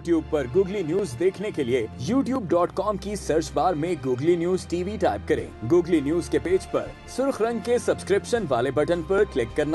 YouTube पर Googly news देखने के लिए youtube.com की सर्च बार में Googly न्यूज टीवी टाइप करें। Googly न्यूज के पेज पर सुर्ख रंग के सब्सक्रिप्शन वाले बटन पर क्लिक करना